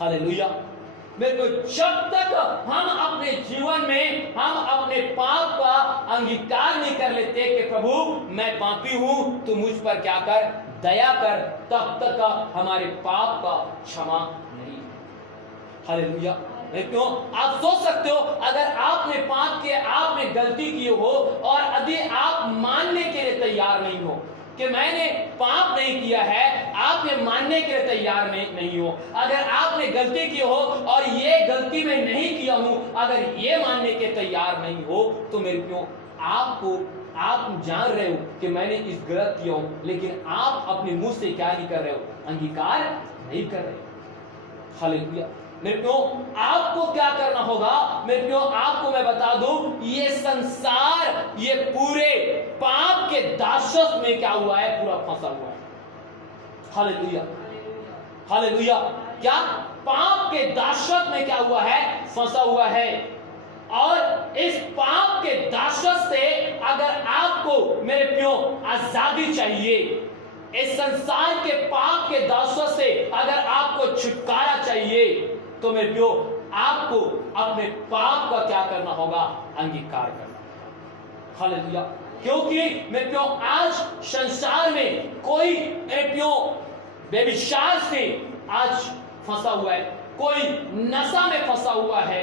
Hallelujah. मेरे को जब तक हम अपने जीवन में हम अपने पाप का अंगीकार नहीं कर लेते कि प्रभु मैं पापी हूं, तो मुझ पर क्या कर, दया कर, तब तक हमारे पाप का क्षमा नहीं। हालेलुया। क्यों? आप सोच सकते हो, अगर आपने पाप किया, आपने गलती की हो और यदि आप मानने के लिए तैयार नहीं हो कि मैंने पाप नहीं किया है, आप ये मानने के लिए तैयार नहीं हो, अगर आपने गलती की हो और ये गलती मैं नहीं किया हूं, अगर ये मानने के तैयार नहीं हो, तो मेरे क्यों आप जान रहे हो कि मैंने इस गलत किया हूं, लेकिन आप अपने मुंह से क्या नहीं कर रहे हो, अंगीकार नहीं कर रहे हो। हालेलुया। मेरे क्यों आपको क्या करना होगा, मेरे क्यों आपको मैं बता दूं, ये संसार ये पूरे पाप के दासत्व में क्या हुआ है, पूरा फंसा हुआ है। Hallelujah, hallelujah. क्या पाप के दासत्व में क्या हुआ है, फंसा हुआ है। और इस पाप के दासत्व से अगर आपको मेरे प्यो आजादी चाहिए, इस संसार के पाप के दासत्व से अगर आपको छुटकारा चाहिए, तो मेरे प्यो आपको अपने पाप का क्या करना होगा, अंगीकार करना। हालेलुया। क्योंकि मेरे प्यो आज संसार में कोई मेरे प्यो व्यभिचार से आज फंसा हुआ है, कोई नशा में फंसा हुआ है,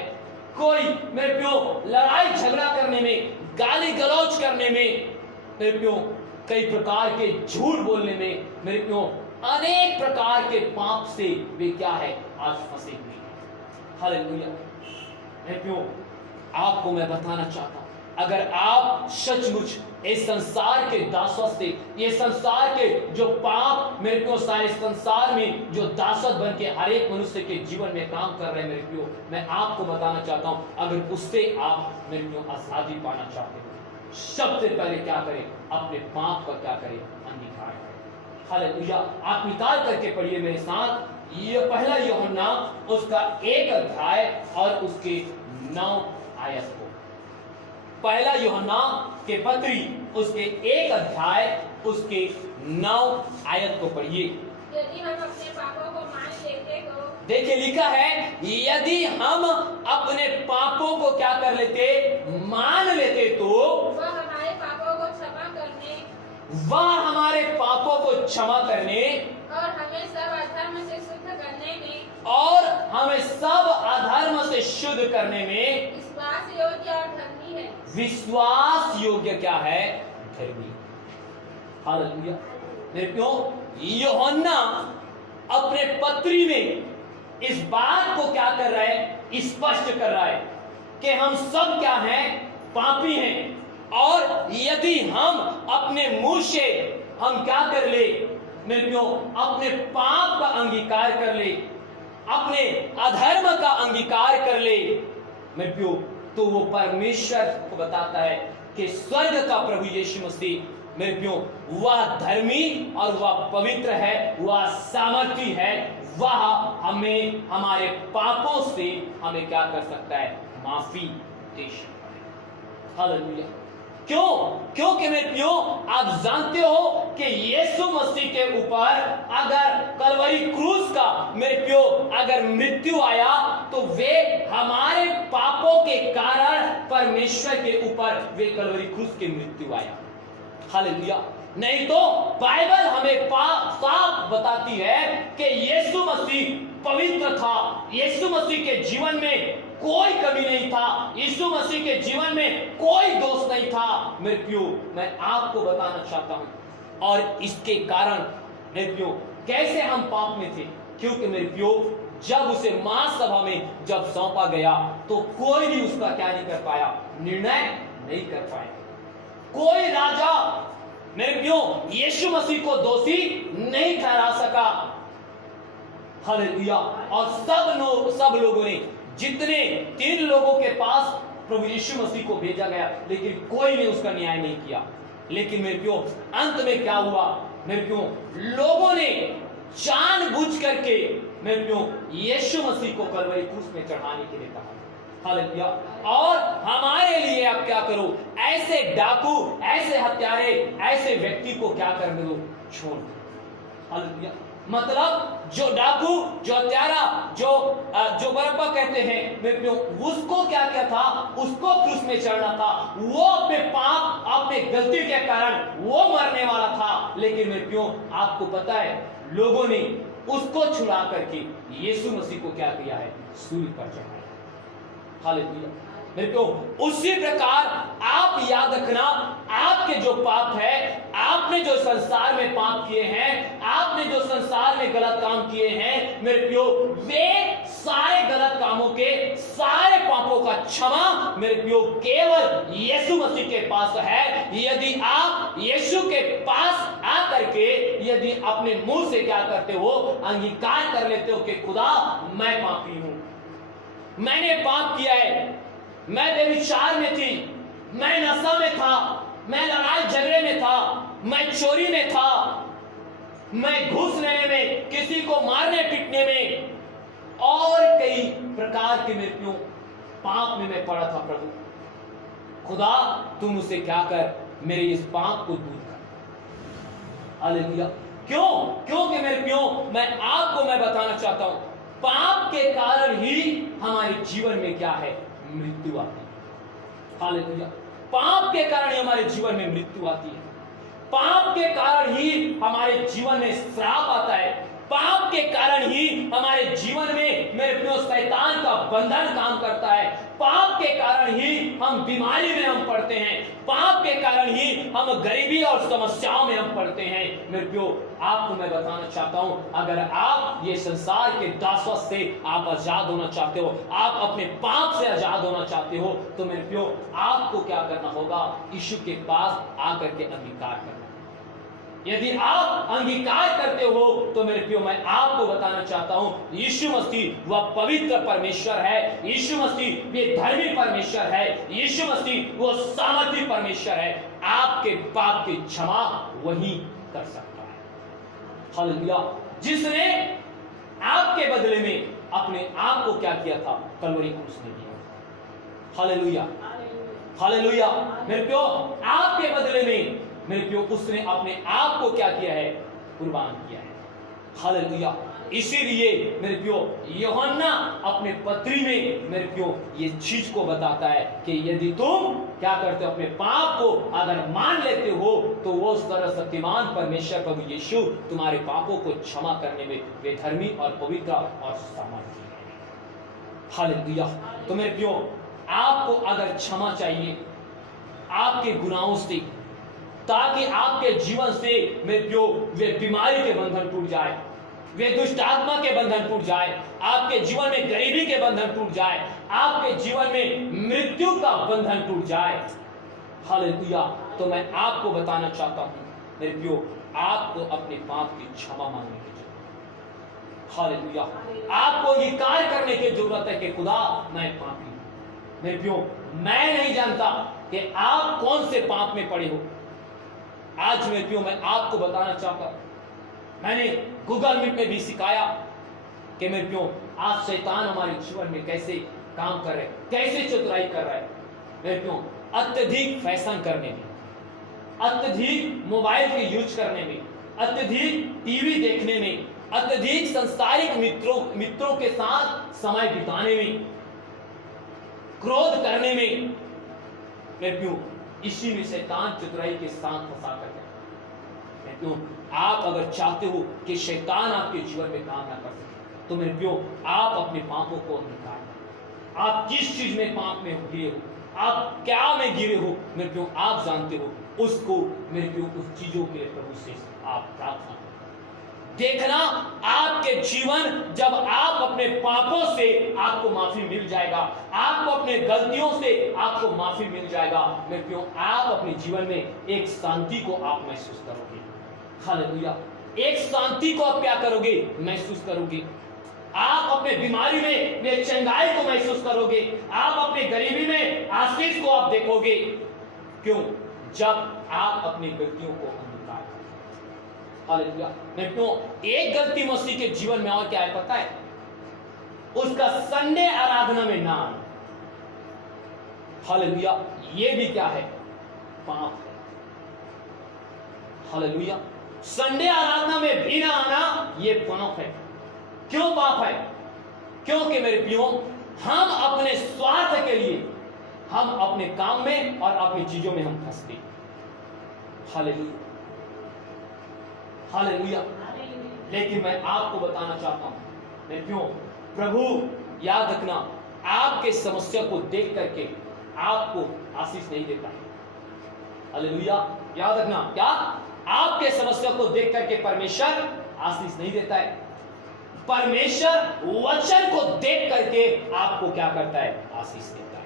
कोई मेरे प्यो लड़ाई झगड़ा करने में, गाली गलौज करने में, मेरे प्यो कई प्रकार के झूठ बोलने में, मेरे प्यो अनेक प्रकार के पाप से वे क्या है, आज फंसे हुए। हालेलुया। मेरे प्यो आपको मैं बताना चाहता हूं, अगर आप सचमुच इस संसार के दासत्व से, ये संसार के जो पाप मेरे प्यो सारे संसार में जो दासत्व बन के हर एक मनुष्य के जीवन में काम कर रहे हैं, मेरे प्यो मैं आपको बताना चाहता हूं, अगर उससे आप मेरे प्यो आजादी पाना चाहते हो, सबसे पहले क्या करें, अपने पाप का क्या करें, अंगीकार करें। हालेलुया। आप निकाल करके पढ़िए मेरे साथ, ये पहला यूहन्ना उसका 1 अध्याय और उसके 9 आयत को। पहला यूहन्ना के पत्री उसके 1 अध्याय उसके 9 आयत को पढ़िए। यदि हम अपने पापों को मान लेते तो, देखिए लिखा है, यदि हम अपने पापों को क्या कर लेते, मान लेते, तो वह हमारे पापों को क्षमा करने वह हमारे पापों को क्षमा करने और हमें सब अधर्म से शुद्ध करने में, और हमें सब अधर्म से शुद्ध करने में विश्वास योग्य और धर्मी है। विश्वास योग्य क्या है, धर्मी। हालेलुया। मेरे क्यों यूहन्ना अपने पत्री में इस बात को क्या कर रहा है, स्पष्ट कर रहा है कि हम सब क्या हैं, पापी हैं, और यदि हम अपने मुंह से हम क्या कर ले, मेरे क्यों अपने पाप का अंगीकार कर ले, अपने अधर्म का अंगीकार कर ले, मेरे क्यों, तो वो परमेश्वर को बताता है कि स्वर्ग का प्रभु यीशु मसीह मेरे क्यों वह धर्मी और वह पवित्र है, वह सामर्थी है, वह हमें हमारे पापों से हमें क्या कर सकता है, माफी दे सकता है। हालेलुया। क्यों? क्योंकि मेरे प्यो आप जानते हो कि यीशु मसीह के ऊपर अगर कलवरी क्रूस का मेरे प्यो अगर मृत्यु आया, तो वे हमारे पापों के कारण परमेश्वर के ऊपर वे कलवरी क्रूस की मृत्यु आया। हालेलुया। नहीं तो बाइबल हमें साफ बताती है कि यीशु मसीह पवित्र था, यीशु मसीह के जीवन में कोई कमी नहीं था, यीशु मसीह के जीवन में कोई दोष नहीं था। मेरे प्यो मैं आपको बताना चाहता हूं, और इसके कारण मेरे प्यो कैसे हम पाप में थे, क्योंकि मेरे प्यो जब उसे महासभा में जब सौंपा गया, तो कोई भी उसका क्या नहीं कर पाया, निर्णय नहीं कर पाया। कोई राजा मेरे प्यो यीशु मसीह को दोषी नहीं ठहरा सका। हालेलुया। और सब लोगों ने, जितने 3 लोगों के पास प्रभु यीशु मसीह को भेजा गया, लेकिन कोई ने उसका न्याय नहीं किया। लेकिन मेरे प्यो अंत में क्या हुआ, मेरे प्यो लोगों ने जानबूझ करके मेरे प्यो यीशु मसीह को कलवरी क्रूस में चढ़ाने के लिए कहा। हालेलुया। और हमारे लिए आप क्या करो, ऐसे डाकू, ऐसे हत्यारे, ऐसे व्यक्ति को क्या करने दो, छोड़ दो। हालेलुया। मतलब जो डाकू, जो हत्यारा, जो बरअब्बा कहते हैं मेरे प्रियो, उसको क्या क्या था, उसको क्रूस में चढ़ना था। वो अपने पाप, अपने गलती के कारण वो मरने वाला था। लेकिन मेरे प्रियो, आपको पता है लोगों ने उसको छुड़ा करके यीशु मसीह को क्या किया है, सूली पर चढ़ाया। हालेलुया मेरे प्रियो, उसी प्रकार आप याद रखना, आपके जो पाप है, आपने जो संसार में पाप किए हैं, आपने जो संसार में गलत काम किए हैं मेरे प्रियो, वे सारे गलत कामों के, सारे पापों का क्षमा मेरे प्रियो केवल यीशु मसीह के पास है। यदि आप यीशु के पास आकर के यदि अपने मुंह से क्या करते हो, अंगीकार कर लेते हो कि खुदा मैं पापी हूं, मैंने पाप किया है, मैं व्यभिचार में थी, मैं नशा में था, मैं लड़ाई झगड़े में था, मैं चोरी में था, मैं घूस लेने में, किसी को मारने पीटने में और कई प्रकार के मेरे प्रियो पाप में मैं पड़ा था। प्रभु खुदा तुम उसे क्या कर, मेरे इस पाप को दूर कर। हालेलुया। क्यों? क्योंकि मेरे प्रियो मैं बताना चाहता हूं, पाप के कारण ही हमारे जीवन में क्या है, मृत्यु आती है। हालेलुया। पाप के कारण ही हमारे जीवन में मृत्यु आती है। पाप के कारण ही हमारे जीवन में श्राप आता है। पाप के कारण ही हमारे जीवन में मेरे प्रियो शैतान का बंधन काम करता है। पाप के कारण ही हम बीमारी में हम पड़ते हैं। पाप के कारण ही हम गरीबी और समस्याओं में हम पड़ते हैं। मेरे प्रियो आपको मैं बताना चाहता हूं, अगर आप ये संसार के दासत्व से आप आजाद होना चाहते हो, आप अपने पाप से आजाद होना चाहते हो, तो मेरे प्रियो आपको क्या करना होगा, यीशु के पास आकर के अंगीकार करना। यदि आप अंगीकार करते हो तो मेरे प्रियो मैं आपको बताना चाहता हूं, यीशु मसीह वह पवित्र परमेश्वर है, यीशु मसीह वे धर्मी परमेश्वर है, यीशु मसीह वो सामर्थी परमेश्वर है। आपके पाप की क्षमा वही कर सकता है। हालेलुया। जिसने आपके बदले में अपने आप को क्या किया था, कलवरी क्रूस में दिया। Hallelujah, hallelujah. मेरे प्रियो आपके बदले में मेरे प्रियो उसने अपने आप को क्या किया है, कुर्बान किया है। हालेलुया। इसीलिए मेरे प्रियो यूहन्ना अपने पत्री में मेरे प्रियो ये चीज को बताता है कि यदि तुम क्या करते हो, अपने पाप को अगर मान लेते हो तो वो सर्वशक्तिमान परमेश्वर प्रभु यीशु तुम्हारे पापों को क्षमा करने में वे धर्मी और पवित्र और सामर्थी है। हालेलुया। तो मेरे प्रियो आपको अगर क्षमा चाहिए आपके गुनाहों से, ताकि आपके जीवन से मेरे प्रियो वे बीमारी के बंधन टूट जाए, वे दुष्ट आत्मा के बंधन टूट जाए, आपके जीवन में गरीबी के बंधन टूट जाए, आपके जीवन में मृत्यु का बंधन टूट जाए। हालेलुया। तो मैं आपको बताना चाहता हूं मेरे प्रियो, आपको अपने पाप की क्षमा मांगने की जरूरत। हालेलुया। आपको अंगीकार करने की जरूरत है कि खुदा मैं पापी हूं। मेरे प्रियो मैं नहीं जानता कि आप कौन से पाप में पड़े हो। आज मेरे प्रियो मैं आपको बताना चाहता हूं, मैंने गूगल मीट में भी सिखाया कि मेरे प्रियो आज शैतान हमारे जीवन में कैसे काम कर रहे हैं, कैसे चतुराई कर रहा है। मेरे प्रियो अत्यधिक फैशन करने में, अत्यधिक मोबाइल के यूज करने में, अत्यधिक टीवी देखने में, अत्यधिक सांसारिक मित्रों के साथ समय बिताने में, क्रोध करने में, मेरे प्रियो इसी में शैतान चतुराई के साथ फंसा कर है। क्यों? आप अगर चाहते हो कि शैतान आपके जीवन में काम ना कर सके, तो मेरे प्रियो आप अपने पापों को अंगीकार करें। आप किस चीज में पाप में गिरे हो, आप क्या में गिरे हो, मेरे प्रियो आप जानते हो, उसको मेरे प्रियो उस चीजों के प्रभु से आप प्रार्थना करें। देखना आपके जीवन जब आप अपने पापों से आपको माफी मिल जाएगा, आपको अपने गलतियों से आपको माफी मिल जाएगा, मैं क्यों आप अपने जीवन में एक शांति को आप महसूस करोगे। हालेलुया। एक शांति को आप क्या करोगे, महसूस करोगे। आप अपने बीमारी में वे चंगाई को महसूस करोगे, आप अपने गरीबी में आशीष को आप देखोगे। क्यों? जब आप अपनी गलतियों को अंगीकार करोगे। हालेलुया। मैं क्यों एक गलती मसीह के जीवन में और क्या है पता है, उसका संडे आराधना में ना आना। हालेलुया। ये भी क्या है, पाप है। हालेलुया। संडे आराधना में भी ना आना ये पाप है। क्यों पाप है? क्योंकि मेरे प्रियो, हम अपने स्वार्थ के लिए, हम अपने काम में और अपनी चीजों में हम फंसते हैं। Hallelujah, hallelujah. लेकिन मैं आपको बताना चाहता हूं मेरे प्रियो, प्रभु याद रखना, आपके समस्या को देख करके आपको आशीष नहीं देता है। हालेलुया, याद रखना, क्या आपके समस्या को देख करके परमेश्वर आशीष नहीं देता है। परमेश्वर वचन को देख करके आपको क्या करता है? आशीष देता है।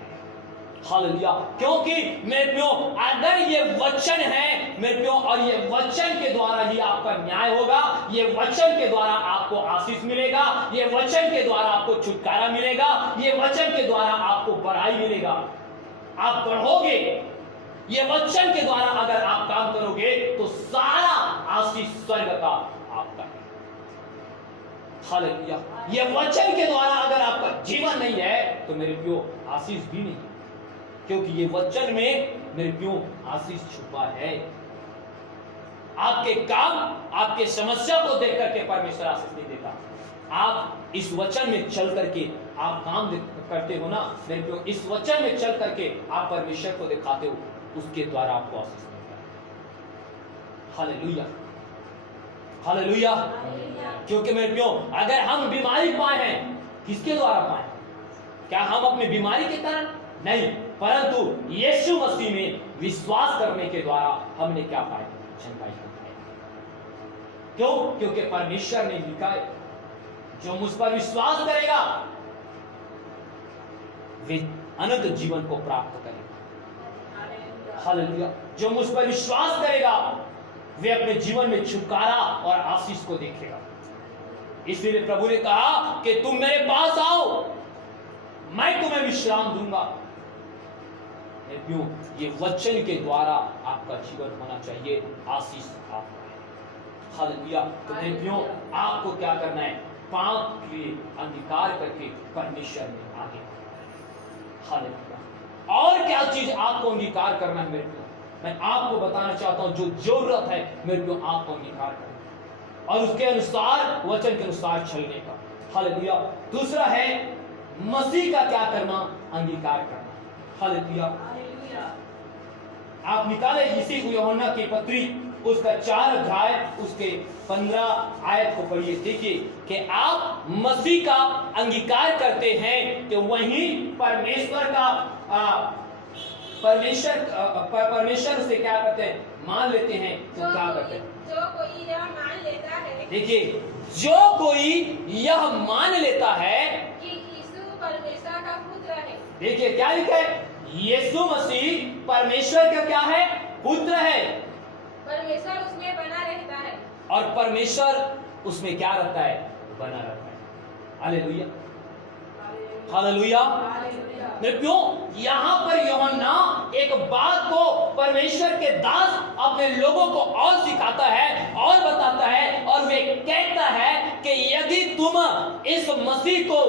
हालेलुया, क्योंकि मेरे प्रियो, अगर ये वचन है मेरे प्रियो, और ये वचन के द्वारा ही आपका न्याय होगा, ये वचन के द्वारा आपको आशीष मिलेगा, ये वचन के द्वारा आपको छुटकारा मिलेगा, ये वचन के द्वारा आपको बढ़ाई मिलेगा, आप बढ़ोगे। ये वचन के द्वारा अगर आप काम करोगे तो सारा आशीष स्वर्ग का आपका है। हालेलुया, ये वचन के द्वारा अगर आपका जीवन नहीं है तो मेरे प्रियो आशीष भी नहीं है, क्योंकि ये वचन में मेरे प्रियो आशीष छुपा है। आपके काम, आपके समस्या को देख करके परमेश्वर आशीष नहीं देता। आप इस वचन में चल करके आप काम करते हो ना मेरे प्रियो, इस वचन में चल करके आप परमेश्वर को दिखाते हो, उसके द्वारा आपको आशीष मिलता है। Hallelujah, hallelujah. क्योंकि मेरे प्रियो, अगर हम बीमारी पाए हैं, किसके द्वारा पाए? क्या हम अपनी बीमारी के कारण? नहीं, परंतु यीशु मसीह में विश्वास करने के द्वारा हमने क्या पाया? चंगाई पाई। क्यों? क्योंकि परमेश्वर ने लिखा है, जो मुझ पर विश्वास करेगा वे अनंत जीवन को प्राप्त करेगा। हालेलुया, जो मुझ पर विश्वास करेगा वे अपने जीवन में छुटकारा और आशीष को देखेगा। इसलिए प्रभु ने कहा कि तुम मेरे पास आओ, मैं तुम्हें विश्राम दूंगा। क्यों? ये वचन के द्वारा आपका जीवन होना चाहिए, आशीष आपका है। हालेलुया। तो क्यों आपको क्या करना है? पाप के लिए अंगीकार करके परमेश्वर में आगे। हालेलुया। और क्या चीज आपको अंगीकार करना है मेरे प्रियो? मैं आपको बताना चाहता हूं, जो जरूरत है मेरे प्रियो आपको अंगीकार करना और उसके अनुसार, वचन के अनुसार चलने का। हालेलुया। दूसरा है मसीह का क्या करना? अंगीकार करना। हालेलुया। आप निकाले इसी यूहन्ना की पत्री उसका 4 अध्याय उसके 15 आयत को पढ़िए। देखिए कि आप मसीह का अंगीकार करते हैं कि वही परमेश्वर का परमेश्वर से क्या करते हैं? मान लेते हैं। तो क्या करते हैं? जो कोई यह मान लेता है, देखिए, जो कोई यह मान लेता है कि यीशु परमेश्वर का पुत्र है। देखिए क्या लिखा है? यीशु मसीह परमेश्वर का क्या है? पुत्र है। परमेश्वर उसमें बना रहता है और परमेश्वर उसमें क्या रहता है? बना रहता है। Hallelujah, hallelujah. मेरे प्रियो, यहाँ पर यूहन्ना एक बात को परमेश्वर के दास अपने लोगों को और सिखाता है और बताता है, और वे कहता है कि यदि तुम इस मसीह को,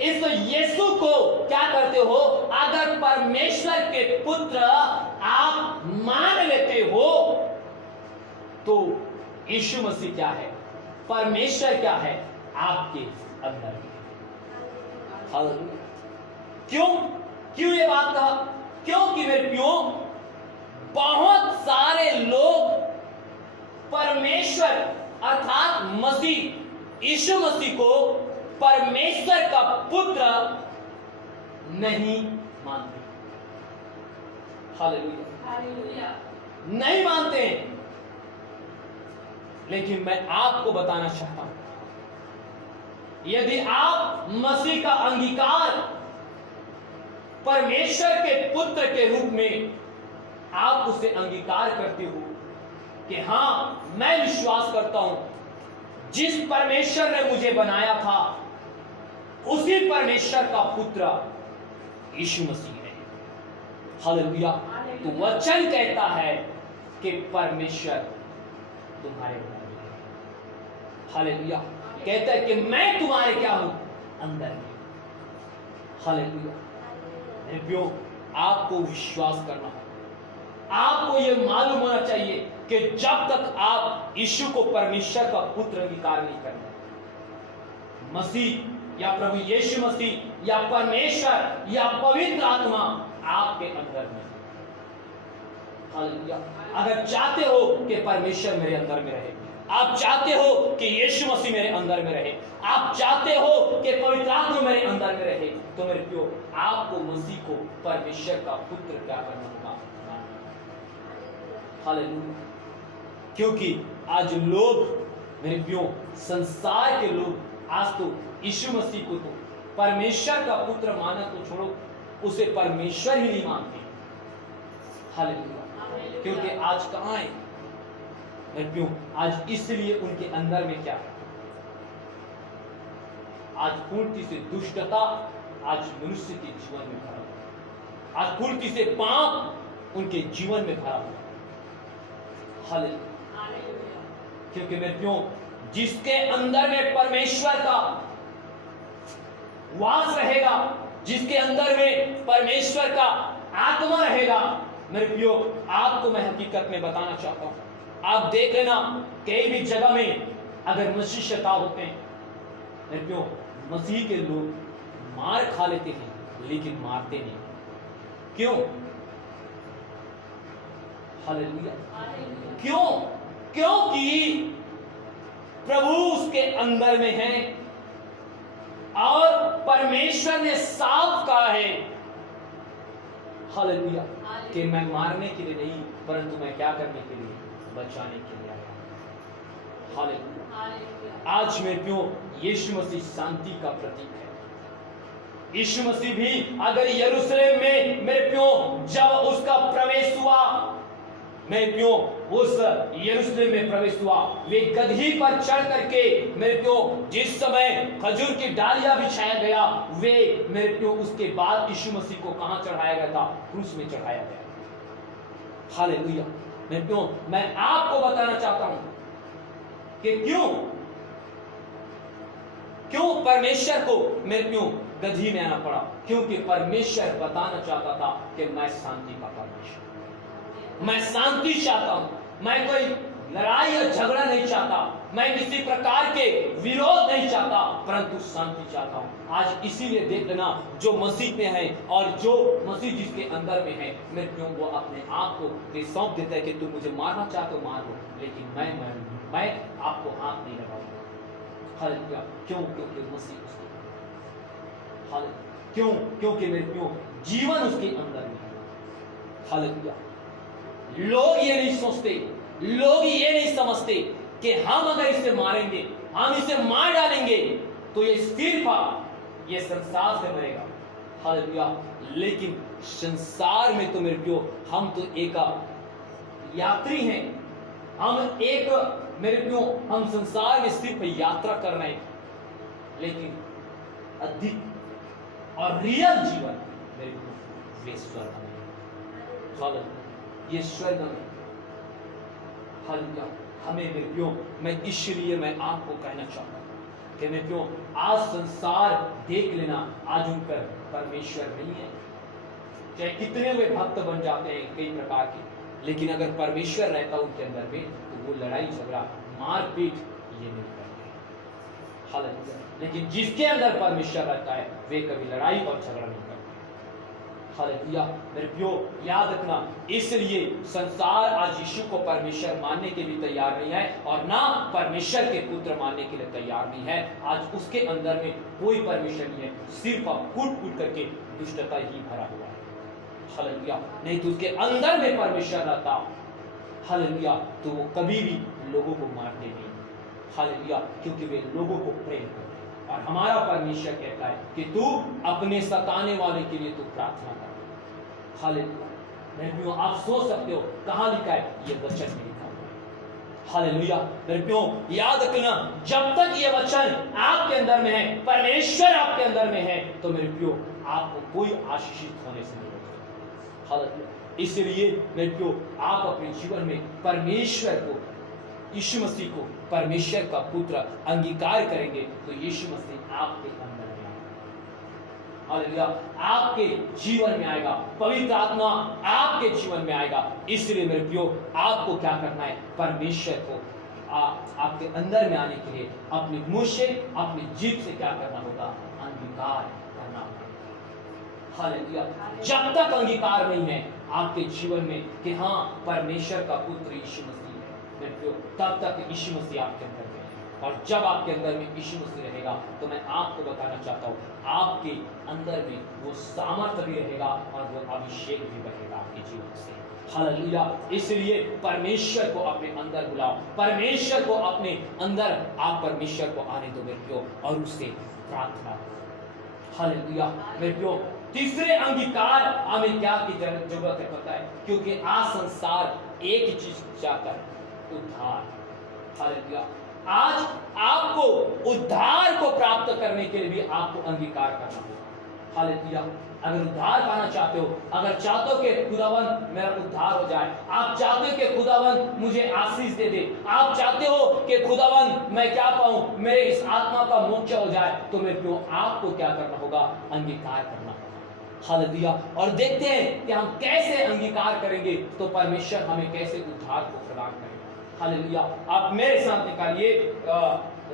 इस यीशु को क्या करते हो, अगर परमेश्वर के पुत्र आप मान लेते हो तो यीशु मसीह क्या है? परमेश्वर क्या है? आपके अंदर। हालेलुया। क्यों? क्यों ये बात कहा? क्योंकि मेरे प्रियो, बहुत सारे लोग परमेश्वर अर्थात मसीह, यीशु मसीह को परमेश्वर का पुत्र नहीं मानते। हालेलुया, नहीं मानते। लेकिन मैं आपको बताना चाहता हूं, यदि आप मसीह का अंगीकार परमेश्वर के पुत्र के रूप में आप उसे अंगीकार करते हो कि हां, मैं विश्वास करता हूं जिस परमेश्वर ने मुझे बनाया था उसी परमेश्वर का पुत्र यीशु मसीह है। हालेलुया। तो वचन कहता है कि परमेश्वर तुम्हारे अंदर है। हालेलुया। कहता है कि मैं तुम्हारे क्या हूं? अंदर में। हालेलुया। प्रियो, आपको विश्वास करना है, आपको यह मालूम होना चाहिए कि जब तक आप यीशु को परमेश्वर का पुत्र अंगीकार नहीं करते, मसीह या प्रभु यीशु मसीह या परमेश्वर या पवित्र आत्मा आपके अंदर में। हालेलुया। अगर चाहते हो कि परमेश्वर मेरे अंदर में रहे, आप चाहते हो कि यीशु मसीह मेरे अंदर में रहे, आप चाहते हो कि पवित्र आत्मा मेरे अंदर में रहे, तो मेरे प्रियो आपको मसीह को परमेश्वर का पुत्र क्या करना होगा? हालेलुया। क्योंकि आज लोग मेरे प्रियो, संसार के लोग आज तो यीशु मसीह को तो परमेश्वर का पुत्र माना तो छोड़ो, उसे परमेश्वर ही नहीं मानते। हालेलुया। क्योंकि आज कहां है मेरे प्रियो? आज इसलिए उनके अंदर में क्या है? आज पूर्ति से दुष्टता आज मनुष्य के जीवन में भरा हुआ, आज पूर्ति से पाप उनके जीवन में भरा हुआ। हालेलुया। क्योंकि मेरे प्रियो, जिसके अंदर में परमेश्वर का वास रहेगा, जिसके अंदर में परमेश्वर का आत्मा रहेगा, मेरे प्रियो आपको मैं हकीकत में बताना चाहता हूं, आप देख लेना कई भी जगह में अगर मसीहता होते हैं मेरे प्रियो, मसीह के लोग मार खा लेते हैं लेकिन मारते नहीं। क्यों? हालेलुया। क्यों? क्योंकि प्रभु उसके अंदर में है और परमेश्वर ने साफ कहा है, हालेलुया, कि मैं मारने के लिए नहीं परंतु मैं क्या करने के लिए? बचाने के लिए आया। हालेलुया। आज मेरे प्रियो, यीशु मसीह शांति का प्रतीक है। यीशु मसीह भी अगर यरूशलेम में मेरे प्रियो जब उसका प्रवेश हुआ, मेरे प्रियो उस यरूशलेम में प्रवेश हुआ, वे गदही पर चढ़ करके मेरे प्रियो जिस समय खजूर की डालियां बिछाया गया, वे मेरे प्रियो उसके बाद यीशु मसीह को कहां चढ़ाया गया था? क्रूस में चढ़ाया गया। हालेलुया। मेरे प्रियो, मैं आपको बताना चाहता हूं कि क्यों परमेश्वर को मेरे प्रियो गदही में आना पड़ा? क्योंकि परमेश्वर बताना चाहता था कि मैं शांति का परमेश्वर, मैं शांति चाहता हूं, मैं कोई लड़ाई या झगड़ा नहीं चाहता, मैं किसी प्रकार के विरोध नहीं चाहता, परंतु शांति चाहता हूं। आज इसीलिए देख लेना, जो मसीह में है और जो मसीह जिसके अंदर में है, मेरे प्रियो वो अपने आप को सौंप देता है कि तुम मुझे मारना चाहते हो मार लो, लेकिन मैं आपको हाथ नहीं लगाऊंगा। हालेलुया। क्यों? क्योंकि मसीह उसके, हालेलुया, क्यों? क्योंकि मेरे प्रियो जीवन उसके अंदर में है। हालेलुया। लोग ये नहीं सोचते, लोग ये नहीं समझते कि हम अगर इसे मारेंगे, हम इसे मार डालेंगे तो ये सिर्फ ये संसार से मरेगा। हालेलुया। लेकिन संसार में तो मेरे प्रियो हम तो एक यात्री हैं, हम एक मेरे प्रियो हम संसार में सिर्फ यात्रा कर रहे हैं, लेकिन अधिक और रियल जीवन मेरे प्रियो वे स्वर्ग में। हालेलुया। ये स्वर्ग में। हालेलुया। हमें मेरे प्रियो, मैं इसलिए मैं आपको कहना चाहता हूं कि मेरे प्रियो आज संसार देख लेना, आज उनकर परमेश्वर नहीं है। चाहे कितने वे भक्त बन जाते हैं कई प्रकार के, लेकिन अगर परमेश्वर रहता उनके अंदर में तो वो लड़ाई झगड़ा मारपीट ये नहीं करते। हालेलुया। लेकिन जिसके अंदर परमेश्वर रहता है वे कभी लड़ाई और झगड़ा नहीं करते। हालेलुया। मेरे प्रियो याद रखना, इसलिए संसार आज यीशु को परमेश्वर मानने के लिए तैयार नहीं है और ना परमेश्वर के पुत्र मानने के लिए तैयार नहीं है। आज उसके अंदर में कोई परमेश्वर नहीं है, सिर्फ कूट करके दुष्टता ही भरा हुआ है। हालेलुया। नहीं तो उसके अंदर में परमेश्वर रहता, हालेलुया, तो वो कभी भी लोगों को मारते नहीं। हालेलुया। क्योंकि वे लोगों को प्रेम करते हैं और हमारा परमेश्वर कहता है कि तू अपने सताने वाले के लिए तू प्रार्थना कर। हालेलुया। मेरे प्रियो आप सोच सकते हो कहां लिखा है? ये वचन में लिखा हुआ है। हालेलुया। मेरे प्रियो याद रखना, जब तक ये वचन आपके अंदर में है, परमेश्वर आपके अंदर में है, तो मेरे प्रियो आपको कोई आशीषित होने से नहीं रोकेगा। हालेलुया। इसलिए मेरे प्रियो आप अपने जीवन में परमेश्वर को, यीशु मसीह को परमेश्वर का पुत्र अंगीकार करेंगे तो यीशु मसीह आपके अंदर में आएगा। हालेलुया। आपके जीवन में आएगा, पवित्र आत्मा आपके जीवन में आएगा। इसलिए मेरे प्रियो आपको क्या करना है? परमेश्वर को आपके अंदर में आने के लिए अपने मुंह से, अपनी जीभ से क्या करना होगा? अंगीकार करना पड़ेगा। हालेलुया। जब तक अंगीकार नहीं है आपके जीवन में कि हाँ परमेश्वर का पुत्र यीशु मसीह है मेरे प्रियो, तब तक यीशु मसीह आपके अंदर में है। और जब आपके अंदर में यीशु मसीह रहेगा तो मैं आपको बताना चाहता हूँ आपके अंदर में वो सामर्थ्य भी रहेगा और वो अभिषेक भी बहेगा आपके जीवन से। हालेलुया। इसलिए परमेश्वर को अपने अंदर बुलाओ, परमेश्वर को अपने अंदर, आप परमेश्वर को आने दो मेरे प्रियो और उससे प्रार्थना करो। हालेलुया मेरे प्रियो। तीसरे अंगीकार हमें क्या की जरूरत है पता है? क्योंकि आज संसार एक ही चीज चाहता है, उद्धार। हालेलुया। आज आपको उद्धार को प्राप्त करने के लिए भी आपको अंगीकार करना होगा। हालेलुया। अगर उद्धार पाना चाहते हो, अगर चाहते हो कि खुदावन मेरा उद्धार हो जाए, आप चाहते हो कि खुदावन मुझे आशीष दे दे, आप चाहते हो कि खुदावन मैं क्या पाऊं, मेरे इस आत्मा का मोक्ष हो जाए, तो मेरे प्रियो आपको क्या करना होगा? अंगीकार करना होगा। हालेलुया। और देखते हैं कि हम कैसे अंगीकार करेंगे तो परमेश्वर हमें कैसे उद्धार को प्रदान करेगा। हालेलुया। आप मेरे साथ निकालिए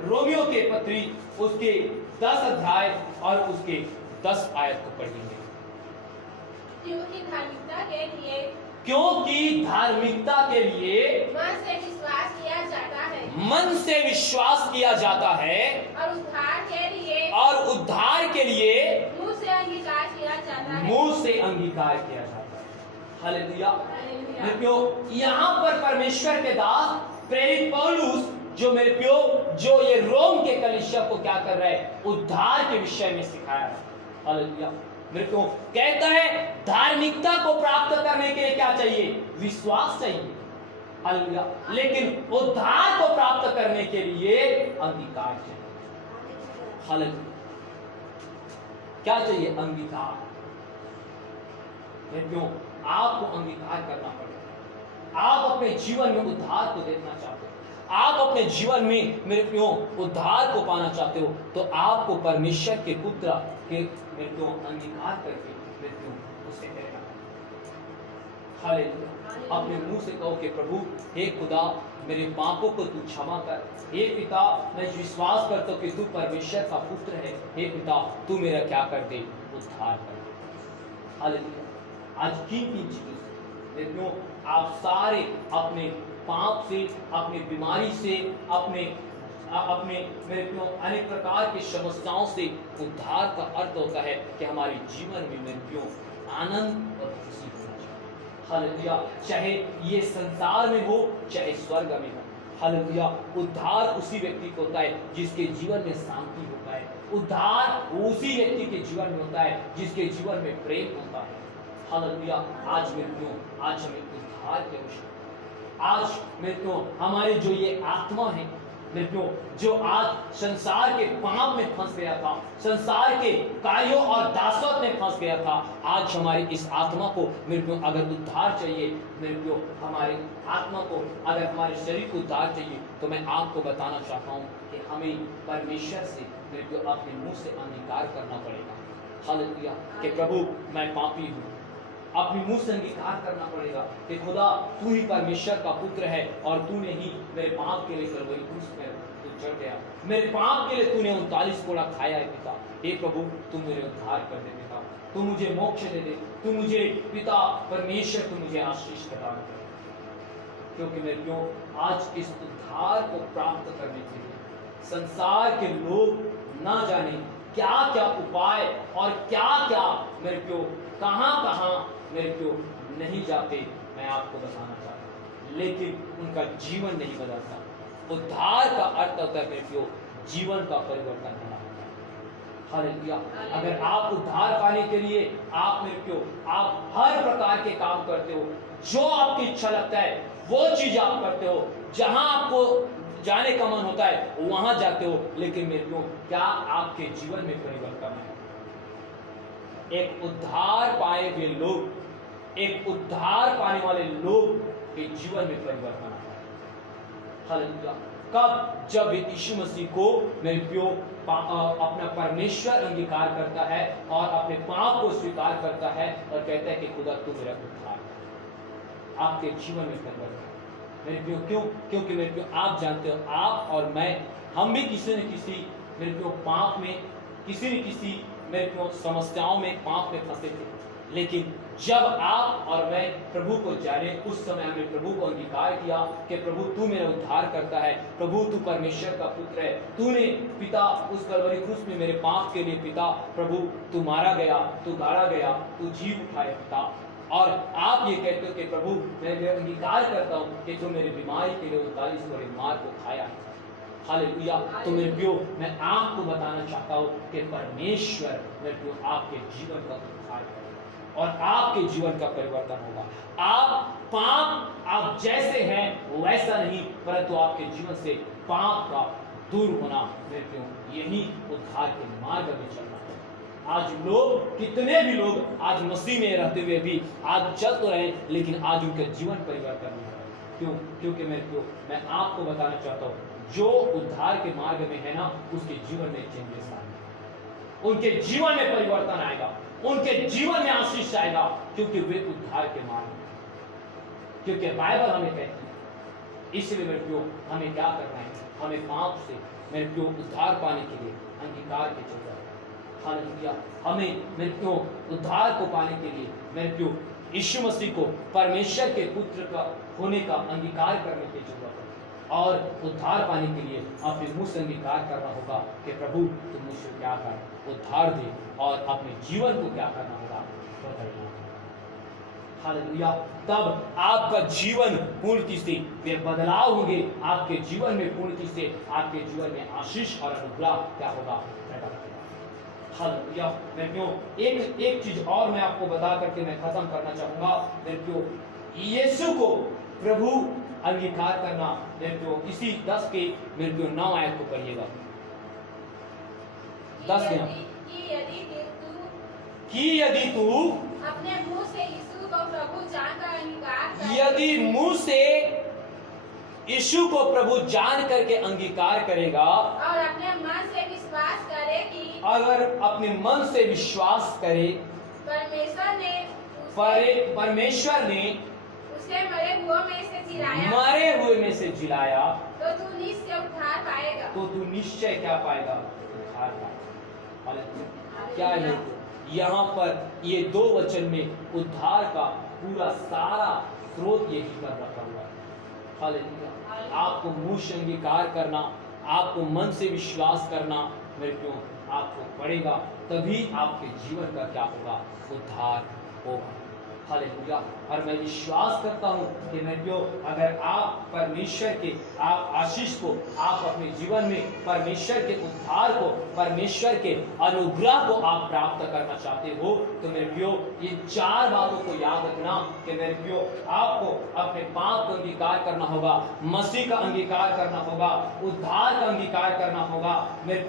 रोमियो के पत्री उसके 10 अध्याय और उसके 10 आयत को पढ़ेंगे। क्योंकि धार्मिकता के लिए मन से विश्वास किया जाता है, मन से विश्वास किया जाता है और उद्धार के लिए मुंह से अंगीकार किया जाता है, मुंह से अंगीकार किया जाता है। हालेलुया। यहाँ पर परमेश्वर के दास प्रेरित पौलुस जो मेरे प्यो जो ये रोम के कलीसिया को क्या कर रहा है? उद्धार के विषय में सिखाया है। हालेलुया। मेरे को कहता है धार्मिकता को प्राप्त करने के लिए क्या चाहिए? विश्वास चाहिए। हालेलुया। लेकिन उद्धार को प्राप्त करने के लिए अंगीकार चाहिए। हालेलुया। क्या चाहिए? अंगीकार। मेरे प्यो आपको अंगीकार करना पड़ेगा। आप अपने जीवन में उद्धार को देखना चाहते हो, आप अपने जीवन में मेरे प्यो उद्धार को पाना चाहते हो, तो आपको परमेश्वर के पुत्र के मेरे प्यो अंगीकार करके मेरे प्यो उसे कहना। हालेलुया। अपने मुंह से कहो कि प्रभु हे खुदा मेरे पापों को तू क्षमा कर। हे पिता मैं विश्वास करता हूँ कि तू परमेश्वर का पुत्र है। हे पिता तू मेरा क्या कर दे? उद्धार कर दे। हालेलुया। आज किन चीजों से मेरे प्यो आप सारे अपने पाप से, अपनी बीमारी से, अपने मेरे प्यो अनेक प्रकार की समस्याओं से उद्धार का अर्थ होता है कि हमारे जीवन में मेरे प्यो आनंद और खुशी होना चाहिए। हालेलुया। चाहे ये संसार में हो चाहे स्वर्ग में हो। हालेलुया। उद्धार उसी व्यक्ति को होता है जिसके जीवन में शांति होता है। उद्धार उसी व्यक्ति के जीवन में होता है जिसके जीवन में प्रेम होता है। हालेलुया। आज मेरे प्यो आज हमें उद्धार की आवश्यकता। आज मेरे प्यो हमारे जो ये आत्मा है मेरे प्यो जो आज संसार के पाप में फंस गया था, संसार के कार्यों और दासत्व में फंस गया था, आज हमारी इस आत्मा को मेरे प्यो अगर उद्धार चाहिए, मेरे प्यो हमारे आत्मा को अगर हमारे शरीर को उद्धार चाहिए, तो मैं आपको बताना चाहता हूँ कि हमें परमेश्वर से मेरे प्यो अपने मुंह से अंगीकार करना पड़ेगा। हालेलुया। कि प्रभु मैं पापी हूँ। अपने मुंह से अंगीकार करना पड़ेगा कि खुदा तू ही परमेश्वर का पुत्र है और तूने ही मेरे पाप के लिए कलवरी क्रूस पर तू चढ़ गया, मेरे पाप के लिए तूने 39 कोड़ा खाया है पिता। हे प्रभु तू मेरे उद्धार कर दे पिता, तू मुझे मोक्ष दे दे, तू मुझे पिता परमेश्वर तू मुझे आशीष प्रदान कर। क्योंकि मेरे प्यो आज इस उद्धार को प्राप्त करने के लिए संसार के लोग ना जाने क्या क्या उपाय और क्या क्या मेरे प्यो कहां मेरे प्यो नहीं जाते, मैं आपको बताना चाहता हूं, लेकिन उनका जीवन नहीं बदलता। उद्धार का अर्थ होता है मेरे प्यो जीवन का परिवर्तन होना। हालेलुया। अगर आप उद्धार पाने के लिए आप मेरे प्यो आप हर प्रकार के काम करते हो, जो आपकी इच्छा लगता है वो चीज आप करते हो, जहां आपको जाने का मन होता है वहां जाते हो, लेकिन मेरे प्यो क्या आपके जीवन में परिवर्तन है? एक उद्धार पाए हुए लोग, एक उद्धार पाने वाले लोग के जीवन में परिवर्तन आता है। हालेलुया। कब? जब यीशु मसीह को मेरे प्यो अपना परमेश्वर अंगीकार करता है और अपने पाप को स्वीकार करता है और कहता है कि खुदा तू मेरा उद्धार, आपके जीवन में परिवर्तन। मेरे प्यो क्यों? क्योंकि मेरे प्यो आप जानते हो आप और मैं हम भी किसी न किसी मेरे प्यो पाप में किसी न किसी मेरे को समस्याओं में, पाप में फंसे थे। लेकिन जब आप और मैं प्रभु को जाने, उस समय हमने प्रभु को अंगीकार किया कि प्रभु तू मेरा उद्धार करता है, प्रभु तू परमेश्वर का पुत्र है, तूने पिता उस कलवरी क्रूस में मेरे पाप के लिए पिता प्रभु तू मारा गया, तू गाड़ा गया, तू जी उठाए पिता। और आप ये कहते हो कि प्रभु मैं अंगीकार करता हूँ कि तू मेरी बीमारी के लिए 39 बड़े मार को खाया है। हालेलुया। तो मेरे प्रियो, मैं आपको बताना चाहता हूँ कि परमेश्वर मेरे प्रियो आपके जीवन का उद्धार करेगा और आपके जीवन का परिवर्तन होगा। आप जैसे हैं वैसा नहीं, परंतु आपके जीवन से पाप का दूर होना मेरे प्रियो, यही उद्धार के मार्ग में चलना है। आज लोग, कितने भी लोग आज मसीह में रहते हुए भी आज चल तो रहे, लेकिन आज उनके जीवन परिवर्तन नहीं हो रहा। क्यों? क्योंकि मेरे प्रियो, मैं आपको बताना चाहता हूँ, जो उद्धार के मार्ग में है ना, उसके जीवन में चेंजेस आएंगे, उनके जीवन में परिवर्तन आएगा, उनके जीवन में आशीष आएगा, क्योंकि वे उद्धार के मार्ग में, क्योंकि बाइबल हमें कहती है। इसलिए मेरे प्रियो, हमें क्या करना है? हमें पाप से मेरे प्रियो उद्धार पाने के लिए अंगीकार के चल रहा है। हालेलुया। हमें मेरे प्रियो उद्धार को पाने के लिए मेरे प्रियो यीशु मसीह को परमेश्वर के पुत्र का होने का अंगीकार करने की जरूरत है। और उद्धार पाने के लिए अपने मुंह से अंगीकार करना होगा कि प्रभु तुम मुझे क्या कर उद्धार दे, और अपने जीवन को क्या करना होगा? बदलना। हालेलुया। तब आपका जीवन पूर्ण से वे बदलाव होंगे, आपके जीवन में पूर्ण से आपके जीवन में आशीष और अनुग्रह क्या होगा? हालेलुया। मैं क्यों एक चीज और मैं आपको बता करके मैं खत्म करना चाहूंगा। मैं क्यों यीशु को प्रभु अंगीकार करना, मेरे को इसी 10 के मेरे को 9 आयत को पढ़िएगा। 10 कि यदि तू अपने मुंह से यीशु को प्रभु जानकर अंगीकार करे, यदि मुंह से यीशु को प्रभु जान करके अंगीकार करेगा, और अपने मन से विश्वास करे कि अगर अपने मन से विश्वास करे परमेश्वर ने उसे मरे हुए में से जिलाया, तो तू निश्चय उद्धार पाएगा। तो तू निश्चय क्या पाएगा? उद्धार पाएगा। हालेलुया। क्या है? यहाँ पर ये 2 वचन में उद्धार का पूरा सारा स्रोत यही कर रखा हुआ है। हालेलुया। आपको मुंह से अंगीकार करना, आपको मन से विश्वास करना मेरे को आपको पड़ेगा, तभी आपके जीवन का क्या होगा? उद्धार होगा। हालेलुया। और मैं विश्वास करता हूँ कि मैं क्यों, अगर आप परमेश्वर के आप आशीष को, आप अपने जीवन में परमेश्वर के उद्धार को, परमेश्वर के अनुग्रह को आप प्राप्त करना चाहते हो, तो मेरे प्रियो ये 4 बातों को याद रखना कि मेरे प्रियो आपको अपने पाप का अंगीकार करना होगा, मसीह का अंगीकार करना होगा, उद्धार का अंगीकार करना होगा। मेरे